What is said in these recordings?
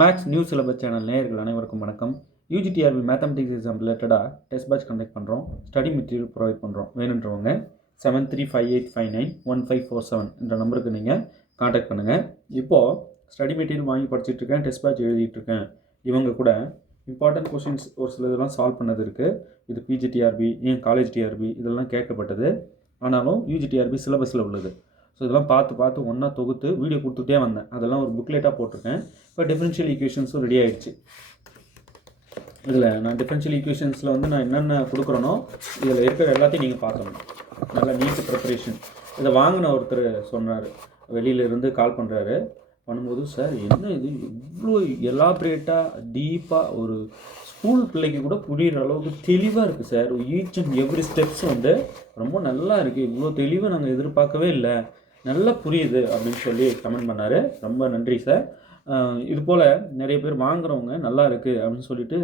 Maths new syllabus channel நேயர்கள் அனைவருக்கும் வணக்கம். யூஜிடிஆர்பி மேத்தமெட்டிக்ஸ் எக்ஸாம் ரிலேட்டடாக டெஸ்ட் பேட்ச் கண்டக்ட் பண்ணுறோம். ஸ்டடி மெட்டீரியல் ப்ரொவைட் பண்ணுறோம். வேணுன்றவங்க 7358591547 என்ற நம்பருக்கு நீங்கள் காண்டாக்ட் பண்ணுங்கள். இப்போது ஸ்டடி மெட்டீரியல் வாங்கி படிச்சுட்ருக்கேன், டெஸ்ட் பேட்ச் எழுதிட்டுருக்கேன். இவங்க கூட இம்பார்ட்டன்ட் கொஷின்ஸ் ஒரு சில இதெல்லாம் சால்வ் பண்ணது இருக்குது. இது பிஜிடிஆர்பி, ஏன் காலேஜ் டிஆர்பி இதெல்லாம் கேட்கப்பட்டது. ஆனாலும் யூஜிடிஆர்பி சிலபஸில் உள்ளது. ஸோ இதெல்லாம் பார்த்து ஒன்றா தொகுத்து வீடியோ கொடுத்துட்டே வந்தேன். அதெல்லாம் ஒரு புக்லெட்டாக போட்டிருக்கேன். இப்போ டிஃபரன்ஷியல் ஈக்குவேஷன்ஸும் ரெடி ஆகிடுச்சு. இதில் நான் டிஃபரன்ஷியல் ஈக்குவேஷன்ஸில் வந்து நான் என்னென்ன கொடுக்குறேனோ இதில் இருக்கிற எல்லாத்தையும் நீங்கள் பார்க்கணும். நல்லா நீட் ப்ரிப்பரேஷன். இதை வாங்கின ஒருத்தர் சொன்னார், வெளியிலேருந்து கால் பண்ணுறாரு. பண்ணும்போது, சார் என்ன இது இவ்வளோ எலாபரேட்டாக டீப்பாக ஒரு ஸ்கூல் பிள்ளைக்கு கூட புரிகிற அளவுக்கு தெளிவாக இருக்குது sir. Each and every steps வந்து ரொம்ப நல்லா இருக்குது. இவ்வளோ தெளிவாக நாங்கள் எதிர்பார்க்கவே இல்லை, நல்லா புரியுது அப்படின்னு சொல்லி கமெண்ட் பண்ணார். ரொம்ப நன்றி சார். இது போல் நிறைய பேர் வாங்குறவங்க நல்லா இருக்குது அப்படின்னு சொல்லிட்டு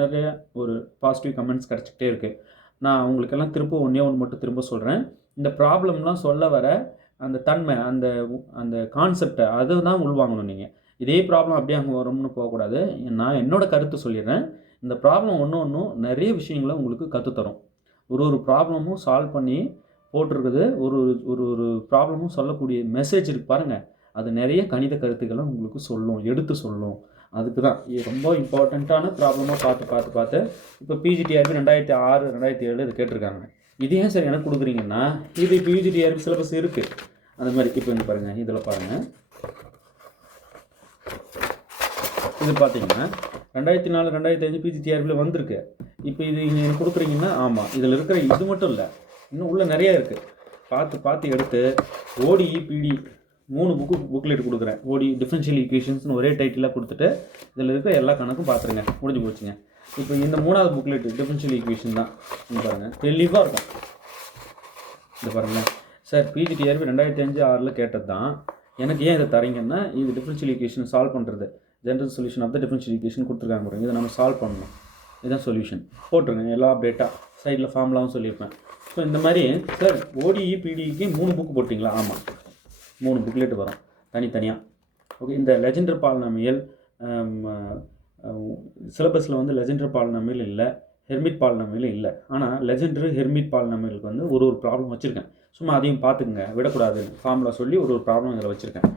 நிறைய ஒரு பாசிட்டிவ் கமெண்ட்ஸ் கிடச்சிக்கிட்டே இருக்குது. நான் அவங்களுக்கெல்லாம் ஒன்றே ஒன்று மட்டும் திரும்ப சொல்கிறேன். இந்த ப்ராப்ளம்லாம் சொல்ல வர அந்த தன்மை, அந்த கான்செப்டை அதை தான் உள்வாங்கணும். நீங்கள் இதே ப்ராப்ளம் அப்படியே அங்கே வரும்னு போகக்கூடாது. நான் என்னோடய கருத்து சொல்லிடுறேன். இந்த ப்ராப்ளம் ஒன்றும் நிறைய விஷயங்களை உங்களுக்கு கற்றுத்தரும். ஒரு ப்ராப்ளமும் சால்வ் பண்ணி போட்டிருக்குது. ஒரு ஒரு ப்ராப்ளமும் சொல்லக்கூடிய மெசேஜ் இருக்குது பாருங்கள். அது நிறைய கணித கருத்துக்களை உங்களுக்கு எடுத்து சொல்லும். அதுக்கு தான் ரொம்ப இம்பார்ட்டண்ட்டான ப்ராப்ளமாக பார்த்து இப்போ பிஜிடிஆர்பி 2006 2007 இது கேட்டிருக்காங்க. இது ஏன் சார் எனக்கு கொடுக்குறீங்கன்னா, இது இப்போ பிஜிடிஆர்பி சிலபஸ் இருக்குது. அந்த மாதிரி இப்போ இங்கே பாருங்கள், இதில் பாருங்கள். இது பார்த்தீங்கன்னா 2004 2005 பிஜிடிஆர்பியில் வந்திருக்கு. இப்போ இது இங்கே எனக்கு கொடுக்குறீங்கன்னா, ஆமாம் இதில் இருக்கிற இது மட்டும் இல்லை, இன்னும் உள்ள நிறையா இருக்குது. பார்த்து எடுத்து ஓடிஇ பிடி 3 புக்லெட் கொடுக்குறேன். ஓடி டிஃபரன்ஷியல் ஈக்குவேஷன்ஸ்னு ஒரே டைட்டிலாக கொடுத்துட்டு இதில் இருக்கிற எல்லா கணக்கும் பார்த்துருங்க, முடிஞ்சு போச்சுங்க. இப்போ இந்த 3வது புக்லெட் டிஃபரன்ஷியல் ஈக்குவேஷன் தான். இங்கே பாருங்கள், தெளிவாக இருக்கும். இது பாருங்கள் சார், பிஜிடிஆர்பி 2005 6 கேட்டது தான். எனக்கு ஏன் இதை தரீங்கன்னா, இது டிஃபரன்ஷியல் ஈக்குவேஷன் சால்வ் பண்ணுறது, general solution of the differential equation கொடுத்துருக்காங்க பாருங்கள். இதை நம்ம சால்வ் பண்ணணும். இதுதான் சொல்யூஷன் போட்டிருங்க. எல்லா அப்டேட்டாக சைடில் ஃபார்ம்லாவும் சொல்லியிருப்பேன். ஸோ இந்த மாதிரி சார் ஓடிஇ பிடிக்கு 3 புக்கு போட்டிங்களா? ஆமாம், 3 புக்லெட் வரும் தனித்தனியாக. ஓகே, இந்த லெஜெண்டர் பாலினாமியல் சிலபஸில் வந்து லெஜெண்டர் பாலினாமியல் இல்லை, ஹெர்மிட் பாலினாமியல் இல்லை. ஆனால் லெஜெண்டர் ஹெர்மிட் பாலினாமியலுக்கு வந்து ஒரு ப்ராப்ளம் வச்சுருக்கேன். சும்மா அதையும் பார்த்துக்குங்க, விடக்கூடாது. ஃபார்முலா சொல்லி ஒரு ப்ராப்ளம் இதில் வச்சுருக்கேன்.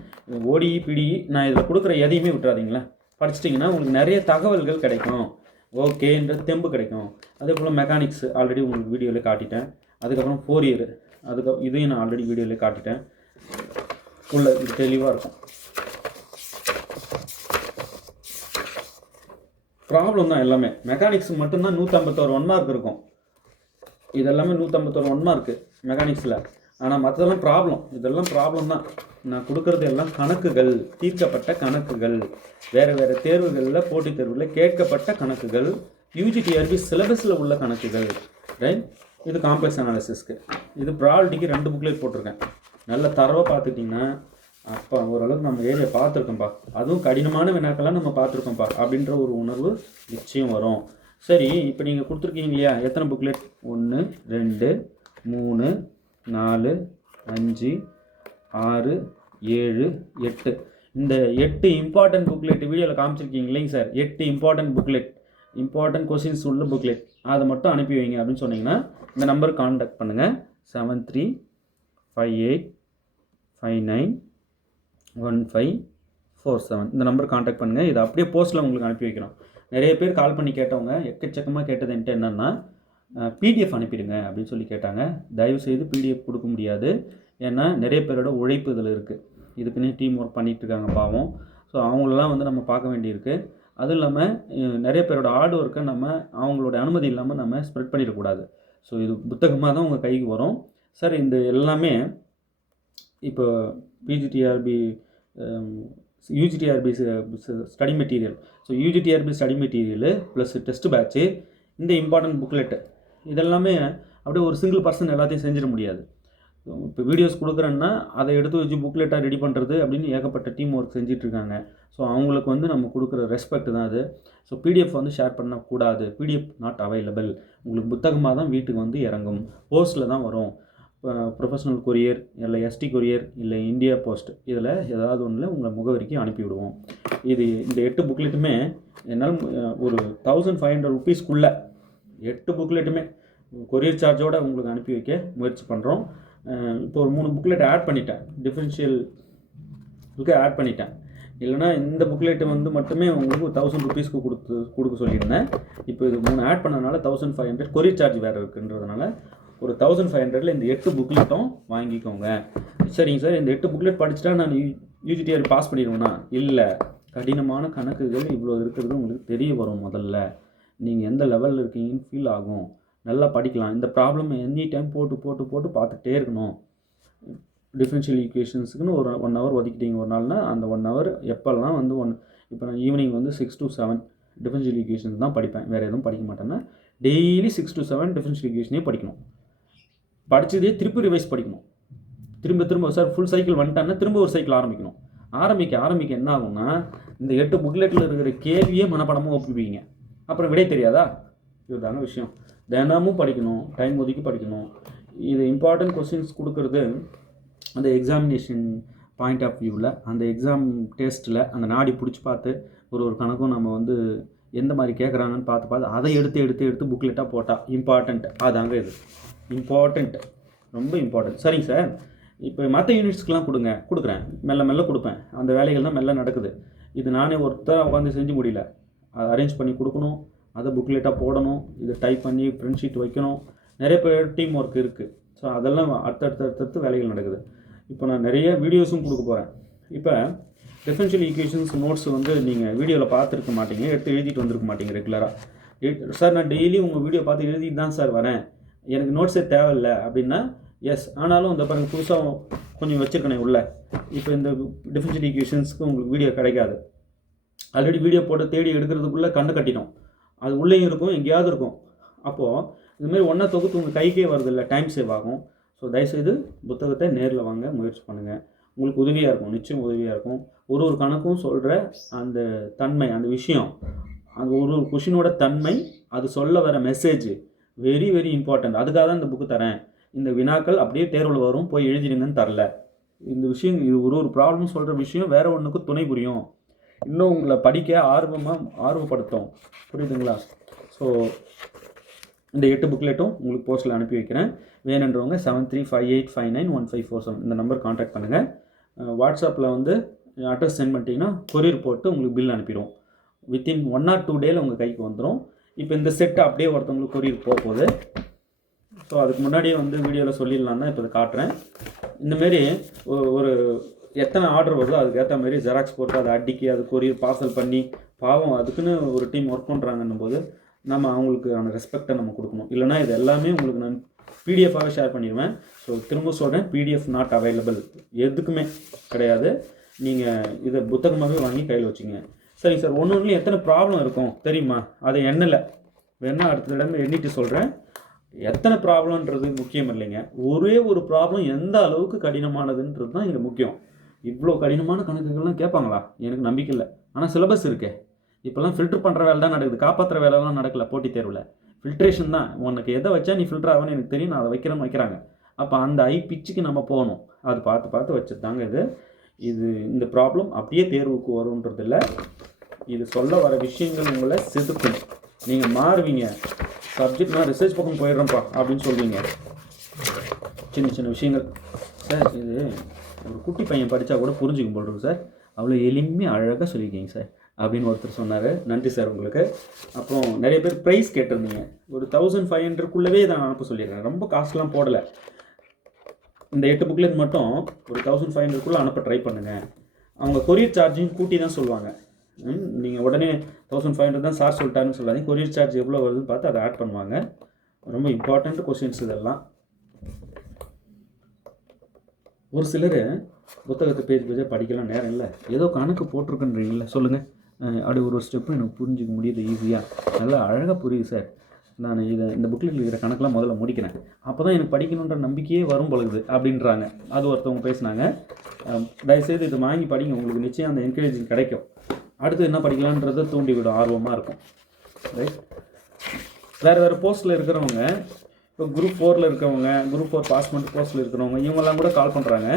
ஓடிஇ பிடிஇ நான் இதில் கொடுக்குற எதையுமே விட்டுறாதீங்களா. படிச்சிட்டிங்கன்னா உங்களுக்கு நிறைய தகவல்கள் கிடைக்கும். ஓகேன்ற தெம்பு கிடைக்கும். அதே போல் மெக்கானிக்ஸ் ஆல்ரெடி உங்களுக்கு வீடியோவில் காட்டிட்டேன். அதுக்கப்புறம் 4 இயர் இதையும் நான் ஆல்ரெடி வீடியோவில் காட்டிட்டேன். உள்ள இது தெளிவாக இருக்கும். ப்ராப்ளம் தான் எல்லாமே. மெக்கானிக்ஸ் மட்டும்தான் 151 1 மார்க் இருக்கும். இதெல்லாமே 151 1 மார்க்கு மெக்கானிக்ஸில். ஆனால் மற்றதெல்லாம் ப்ராப்ளம். இதெல்லாம் ப்ராப்ளம் தான். நான் கொடுக்குறது எல்லாம் கணக்குகள், தீர்க்கப்பட்ட கணக்குகள், வேறு தேர்வுகளில், போட்டித் தேர்வுகளில் கேட்கப்பட்ட கணக்குகள், யூஜிடிஆர்பி சிலபஸில் உள்ள கணக்குகள். ரைட். இது காம்ப்ளெக்ஸ் அனாலிசிஸ்க்கு. இது ப்ராபபிலிட்டிக்கு 2 புக்லேட் போட்டிருக்கேன். நல்ல தரவாக பார்த்துட்டிங்கன்னா, அப்போ ஓரளவுக்கு நம்ம ஏரியா பார்த்துருக்கோம்ப்பா, அதுவும் கடினமான வினாக்கெல்லாம் நம்ம பார்த்துருக்கோம்ப்பா அப்படின்ற ஒரு உணர்வு நிச்சயம் வரும். சரி, இப்போ நீங்கள் கொடுத்துருக்கீங்க இல்லையா, எத்தனை புக்லெட்? 1 2 3 4 5 6 7 8. இந்த 8 இம்பார்ட்டன்ட் புக்லெட் வீடியோவில் காமிச்சிருக்கீங்க இல்லைங்க sir. 8 important booklet, important questions உள்ள புக்லெட், அதை மட்டும் அனுப்பி வைங்க அப்படின்னு சொன்னீங்கன்னா இந்த நம்பருக்கு கான்டாக்ட் பண்ணுங்கள். 7358591547 இந்த நம்பர் கான்டாக்ட் பண்ணுங்கள். இதை அப்படியே போஸ்ட்டில் உங்களுக்கு அனுப்பி வைக்கிறோம். நிறைய பேர் கால் பண்ணி கேட்டவங்க எக்கச்சக்கமாக கேட்டது என்கிட்ட என்னென்னா, பிடிஎஃப் அனுப்பிடுங்க அப்படின்னு சொல்லி கேட்டாங்க. தயவுசெய்து பிடிஎஃப் கொடுக்க முடியாது. ஏன்னா நிறைய பேரோட உழைப்பு இதில் இருக்குது. இதுக்குன்னே டீம் ஒர்க் பண்ணிகிட்ருக்காங்க பாவம். ஸோ அவங்களெலாம் வந்து நம்ம பார்க்க வேண்டியிருக்கு. அதுவும் இல்லாமல் நிறைய பேரோட ஹார்ட் ஒர்க்கை நம்ம அவங்களோட அனுமதி இல்லாமல் நம்ம ஸ்ப்ரெட் பண்ணிடக்கூடாது. ஸோ இது புத்தகமாக தான் உங்கள் கைக்கு வரும் சார். இந்த எல்லாமே இப்போ PGTRB UGTRB study material. So UGTRB study material plus test batch, இந்த இம்பார்ட்டன்ட் புக்லெட்டு, இதெல்லாமே அப்படியே ஒரு சிங்கிள் பர்சன் எல்லாத்தையும் செஞ்சிட முடியாது. இப்போ வீடியோஸ் கொடுக்குறேன்னா அதை எடுத்து வச்சு புக்லெட்டாக ரெடி பண்ணுறது அப்படின்னு ஏகப்பட்ட டீம் ஒர்க் செஞ்சிட்ருக்காங்க. ஸோ அவங்களுக்கு வந்து நம்ம கொடுக்குற ரெஸ்பெக்ட் தான் அது. ஸோ பிடிஎஃப் வந்து ஷேர் பண்ணக்கூடாது. PDF not available. உங்களுக்கு புத்தகமாக தான் வீட்டுக்கு வந்து இறங்கும், போஸ்ட்டில் தான் வரும். ப்ரொஃபஷனல் கொரியர் இல்லை எஸ்டி கொரியர் இல்லை இந்தியா போஸ்ட் இதில் ஏதாவது ஒன்றில் உங்கள் முகவரிக்கு அனுப்பிவிடுவோம். இந்த 8 புக்லெட்டுமே என்னால் ஒரு 1500 ருபீஸ்க்குள்ளே 8 புக்லெட்டுமே கொரியர் சார்ஜோடு உங்களுக்கு அனுப்பி வைக்க முயற்சி பண்ணுறோம். இப்போ ஒரு 3 புக்லெட் ஆட் பண்ணிட்டேன், டிஃபரன்ஷியலுக்கு ஆட் பண்ணிட்டேன். இல்லைனா இந்த புக்லெட்டு மட்டுமே உங்களுக்கு 1000 ருபீஸ்க்கு கொடுக்க சொல்லியிருந்தேன். இப்போ இது 3 ஆட் பண்ணதுனால 1500 கொரியர் சார்ஜ் வேறு இருக்குன்றதுனால ஒரு 1500ல் இந்த 8 புக்லெட்டும் வாங்கிக்கோங்க. சரிங்க சார், இந்த 8 புக்லெட் படிச்சுட்டா நான் UGTR பாஸ் பண்ணிடுவேன்னா? இல்லை, கடினமான கணக்குகள் இவ்வளோ இருக்கிறது உங்களுக்கு தெரிய வரும். முதல்ல நீங்கள் எந்த லெவலில் இருக்கீங்கன்னு ஃபீல் ஆகும். நல்லா படிக்கலாம். இந்த ப்ராப்ளம் எனி டைம் போட்டு பார்த்துட்டே இருக்கணும். டிஃபரன்ஷியல் ஈக்குவேஷன்ஸுக்குன்னு ஒரு 1 ஹவர் ஒதுக்கிட்டீங்க ஒரு நாள்னா அந்த 1 ஹவர் எப்போல்லாம் இப்போ நான் ஈவினிங் 6 to 7 டிஃபரன்ஷியல் ஈக்குவேஷன்ஸ் தான் படிப்பேன், வேறு எதுவும் படிக்க மாட்டேன்னா. டெய்லி 6 to 7 டிஃபரன்ஷியல் ஈக்குவேஷனே படிக்கணும். படித்ததே திருப்பி ரிவைஸ் படிக்கணும். திரும்ப சார் ஃபுல் சைக்கிள் வந்துட்டான்னா திரும்ப ஒரு சைக்கிள் ஆரம்பிக்கணும். ஆரம்பிக்க என்ன ஆகும்னா இந்த 8 புக்லெட்டில் இருக்கிற கேள்வியே மனப்படமாக ஒப்புவீங்க. அப்புறம் விடை தெரியாதா? இதுதாங்க விஷயம். தினமும் படிக்கணும், டைம் ஒதுக்கி படிக்கணும். இது இம்பார்ட்டன்ட் கொஸ்டின்ஸ் கொடுக்குறது அந்த எக்ஸாமினேஷன் பாயிண்ட் ஆஃப் வியூவில், அந்த எக்ஸாம் டெஸ்ட்டில் அந்த நாடி பிடிச்சி பார்த்து ஒரு கணக்கும் நம்ம எந்த மாதிரி கேட்குறாங்கன்னு பார்த்து அதை எடுத்து புக்லெட்டாக போட்டால் இம்பார்ட்டண்ட். அதாங்க இது இம்பார்ட்டண்ட், ரொம்ப இம்பார்ட்டண்ட். சரிங்க சார், இப்போ மற்ற யூனிட்ஸ்க்கெலாம் கொடுக்குறேன், மெல்ல கொடுப்பேன். அந்த வேலைகள் தான் மெல்ல நடக்குது. இது நானே ஒருத்தர் உட்காந்து செஞ்சு முடியல. அதை அரேஞ்ச் பண்ணி கொடுக்கணும், அதை புக்லெட்டாக போடணும், இதை டைப் பண்ணி பிரிண்ட் ஷீட் வைக்கணும். நிறைய பேர் டீம் ஒர்க் இருக்குது. ஸோ அதெல்லாம் அடுத்தடுத்து வேலைகள் நடக்குது. இப்போ நான் நிறைய வீடியோஸும் கொடுக்க போகிறேன். இப்போ டிஃபரன்ஷியல் ஈக்குவேஷன்ஸ் நோட்ஸ் நீங்கள் வீடியோவில் பார்த்துருக்க மாட்டீங்க, எடுத்து எழுதிட்டு வந்திருக்க மாட்டீங்க ரெகுலராக. சார் நான் டெய்லி உங்கள் வீடியோ பார்த்து எழுதிட்டு தான் சார் வரேன், எனக்கு நோட்ஸே தேவையில்லை அப்படின்னா எஸ். ஆனாலும் இந்த பாருங்கள் புதுசாக கொஞ்சம் வச்சுருக்கேன் உள்ள. இப்போ இந்த டிஃபரன்ஷியல் ஈக்குவேஷன்ஸ்க்கு உங்களுக்கு வீடியோ கிடைக்காது. ஆல்ரெடி வீடியோ போட்டு தேடி எடுக்கிறதுக்குள்ளே கண்ணு கட்டிடும். அது உள்ளேயும் இருக்கும், எங்கேயாவது இருக்கும். அப்போது இதுமாரி ஒன்றா தொகுத்து உங்கள் கைக்கே வருதில்லை, டைம் சேவ் ஆகும். ஸோ தயவுசெய்து புத்தகத்தை நேரில் வாங்க முயற்சி பண்ணுங்கள். உங்களுக்கு உதவியாக இருக்கும், நிச்சயம் உதவியாக இருக்கும். ஒரு கணக்கும் சொல்கிற அந்த தன்மை, அந்த விஷயம், அந்த ஒரு கொஷினோட தன்மை, அது சொல்ல வர மெசேஜ் வெரி வெரி இம்பார்ட்டண்ட். அதுக்காக தான் இந்த புக்கு தரேன். இந்த வினாக்கள் அப்படியே தேர்வில் வரும், போய் எழுதிடுங்கன்னு தரல. இந்த விஷயம், இது ஒரு ப்ராப்ளம் சொல்கிற விஷயம் வேறு ஒன்றுக்கு துணை புரியும், இன்னும் உங்களை படிக்க ஆர்வப்படுத்தும். புரியுதுங்களா? ஸோ இந்த 8 புக்லெட்டும் உங்களுக்கு போஸ்ட்டில் அனுப்பி வைக்கிறேன். வேணுன்றவங்க 7358591547 இந்த நம்பர் கான்டாக்ட் பண்ணுங்கள். வாட்ஸ்அப்பில் அட்ரஸ் சென்ட் பண்ணிட்டீங்கன்னா கொரியர் போட்டு உங்களுக்கு பில் அனுப்பிடுவோம். வித்தின் 1 or 2 டேயில் உங்கள் கைக்கு வந்துடும். இப்போ இந்த செட்டு அப்படியே ஒருத்தவங்களுக்கு கொரியர் போகுது. ஸோ அதுக்கு முன்னாடியே வீடியோவில் சொல்லிடலாம் தான் இப்போ இதை காட்டுறேன். இந்தமாரி ஒரு எத்தனை ஆர்டர் வருதோ அதுக்கேற்ற மாதிரி ஜெராக்ஸ் போட்டு அதை அடிக்கி அது கொரியர் பார்சல் பண்ணி, பாவம் அதுக்குன்னு ஒரு டீம் ஒர்க் பண்ணுறாங்கன்னும் போது நம்ம அவங்களுக்கு அந்த ரெஸ்பெக்டை நம்ம கொடுக்கணும். இல்லைனா இது எல்லாமே உங்களுக்கு நான் பிடிஎஃபாகவே ஷேர் பண்ணிடுவேன். ஸோ திரும்ப சொல்கிறேன், பிடிஎஃப் நாட் அவைலபிள், எதுக்குமே கிடையாது. நீங்கள் இதை புத்தகமாகவே வாங்கி கையில் வச்சுங்க. சரிங்க சார், ஒன்று எத்தனை ப்ராப்ளம் இருக்கும் தெரியுமா? அதை எண்ணலை, வேணா அடுத்த தடவை எண்ணிட்டு சொல்கிறேன். எத்தனை ப்ராப்ளம்ன்றது முக்கியம் இல்லைங்க, ஒரே ஒரு ப்ராப்ளம் எந்த அளவுக்கு கடினமானதுன்றது தான் இங்கே முக்கியம். இவ்வளோ கடினமான கணக்குகள்லாம் கேட்பாங்களா? எனக்கு நம்பிக்கை இல்லை. ஆனால் சிலபஸ் இருக்கே. இப்போல்லாம் ஃபில்டர் பண்ணுற வேலை தான் நடக்குது, காப்பாற்றுற வேலைலாம் நடக்கல. போட்டித் தேர்வில் ஃபில்ட்ரேஷன் தான். உனக்கு எதை வச்சா நீ ஃபில்டர் ஆகணும்னு எனக்கு தெரியும், நான் அதை வைக்கிறாங்க. அப்போ அந்த பிச்சுக்கு நம்ம போகணும். அது பார்த்து வச்சுருந்தாங்க. இந்த ப்ராப்ளம் அப்படியே தேர்வுக்கு வரும்ன்றது இல்லை. இது சொல்ல வர விஷயங்கள் உங்களை செதுக்கும். நீங்கள் மாறுவீங்க. சப்ஜெக்ட் நான் ரிசர்ச் பக்கம் போயிடுறேன்ப்பா அப்படின்னு சொல்வீங்க. சின்ன விஷயங்கள் சார், இது ஒரு குட்டி பையன் படித்தா கூட புரிஞ்சுக்கும் போல் இருக்கு சார், அவ்வளோ எளிமையாக அழகாக சொல்லியிருக்கீங்க சார் அப்படின்னு ஒருத்தர் சொன்னார். நன்றி சார் உங்களுக்கு. அப்புறம் நிறைய பேர் ப்ரைஸ் கேட்டிருந்தீங்க. ஒரு 1500க்குள்ளவே தான் அனுப்ப சொல்லிடுறேன், ரொம்ப காஸ்ட்லாம் போடலை. இந்த 8 புக்லேருந்து மட்டும் ஒரு 1500க்குள்ளே அனுப்ப ட்ரை பண்ணுங்கள். அவங்க கொரியர் சார்ஜையும் கூட்டி தான் சொல்லுவாங்க. நீங்கள் உடனே 1500 தான் சார் சொல்லிட்டாருன்னு சொல்லாதீங்க. கொரியர் சார்ஜ் எவ்வளோ வருதுன்னு பார்த்து அதை ஆட் பண்ணுவாங்க. ரொம்ப இம்பார்ட்டண்ட் கொஸ்டின்ஸ் இதெல்லாம். ஒரு சிலர் புத்தகத்தை பேஜாக படிக்கலாம், நேரம் இல்லை, ஏதோ கணக்கு போட்டிருக்குன்றீங்கள, சொல்லுங்கள். அப்படி ஒரு ஸ்டெப்பு எனக்கு புரிஞ்சிக்க முடியுது ஈஸியாக, நல்லா அழகாக புரியுது சார். நான் இந்த புக்கில் இருக்கிற கணக்கெலாம் முதல்ல முடிக்கிறேன், அப்போ தான் எனக்கு படிக்கணுன்ற நம்பிக்கையே வரும் பொழுது அப்படின்றாங்க. அது ஒருத்தவங்க பேசினாங்க. தயவுசெய்து இது வாங்கி படிங்க, உங்களுக்கு நிச்சயம் அந்த என்கரேஜிங் கிடைக்கும். அடுத்து என்ன படிக்கலான்றதை தூண்டிவிடும், ஆர்வமாக இருக்கும். ரைட். வேறு போஸ்ட்டில் இருக்கிறவங்க இப்போ குரூப் 4ல் இருக்கிறவங்க, குரூப் 4 பாஸ் பண்ணிட்டு போஸ்ட்டில் இருக்கிறவங்க, இவங்கெல்லாம் கூட கால் பண்ணுறாங்க.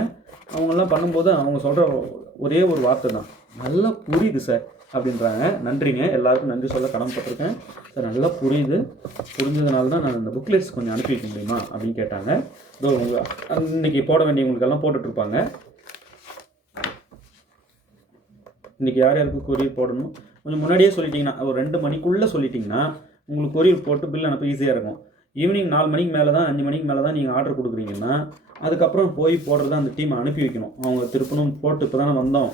அவங்கெல்லாம் பண்ணும்போது அவங்க சொல்கிற ஒரே ஒரு வார்த்தை தான், நல்லா புரியுது சார் அப்படின்றாங்க. நன்றிங்க, எல்லாருக்கும் நன்றி சொல்ல கடமைப்பட்டிருக்கேன் சார். நல்லா புரியுது, புரிஞ்சதுனால தான் நான் இந்த புக்லெட்ஸ் கொஞ்சம் அனுப்பி வைக்க முடியுமா அப்படின்னு கேட்டாங்க. இதோ இன்றைக்கி போட வேண்டியவங்களுக்கெல்லாம் போட்டுட்ருப்பாங்க. இன்றைக்கி யார் யாருக்கு கொரியர் போடணும் கொஞ்சம் முன்னாடியே சொல்லிட்டிங்கன்னா, ஒரு 2 மணிக்குள்ளே சொல்லிட்டிங்கன்னா உங்களுக்கு கொரியர் போட்டு பில் அனுப்ப ஈஸியாக இருக்கும். ஈவினிங் 4 மணிக்கு மேலே தான், 5 மணிக்கு மேலே தான் நீங்கள் ஆர்டர் கொடுக்குறீங்கன்னா, அதுக்கப்புறம் போய் போடுறத அந்த டீமை அனுப்பி வைக்கணும். அவங்க திருப்பணும் போட்டு இப்போ தானே வந்தோம்,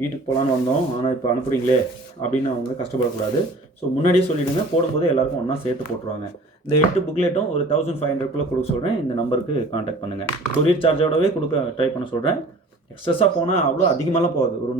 வீட்டுக்கு போகலான்னு வந்தோம், ஆனால் இப்போ அனுப்புகிறீங்களே அப்படின்னு அவங்க கஷ்டப்படக்கூடாது. ஸோ முன்னாடியே சொல்லிவிடுங்க, போடும்போது எல்லாருக்கும் ஒன்றா சேர்த்து போட்டுருவாங்க. இந்த 8 புக்லெட்டும் ஒரு 1500 கொடுக்க சொல்கிறேன். இந்த நம்பருக்கு கான்டாக்ட் பண்ணுங்கள். கொரியர் சார்ஜோடவே கொடுக்க ட்ரை பண்ண சொல்கிறேன். எக்ஸஸாக போனால் அவ்வளோ அதிகமாகலாம் போகாது. ஒரு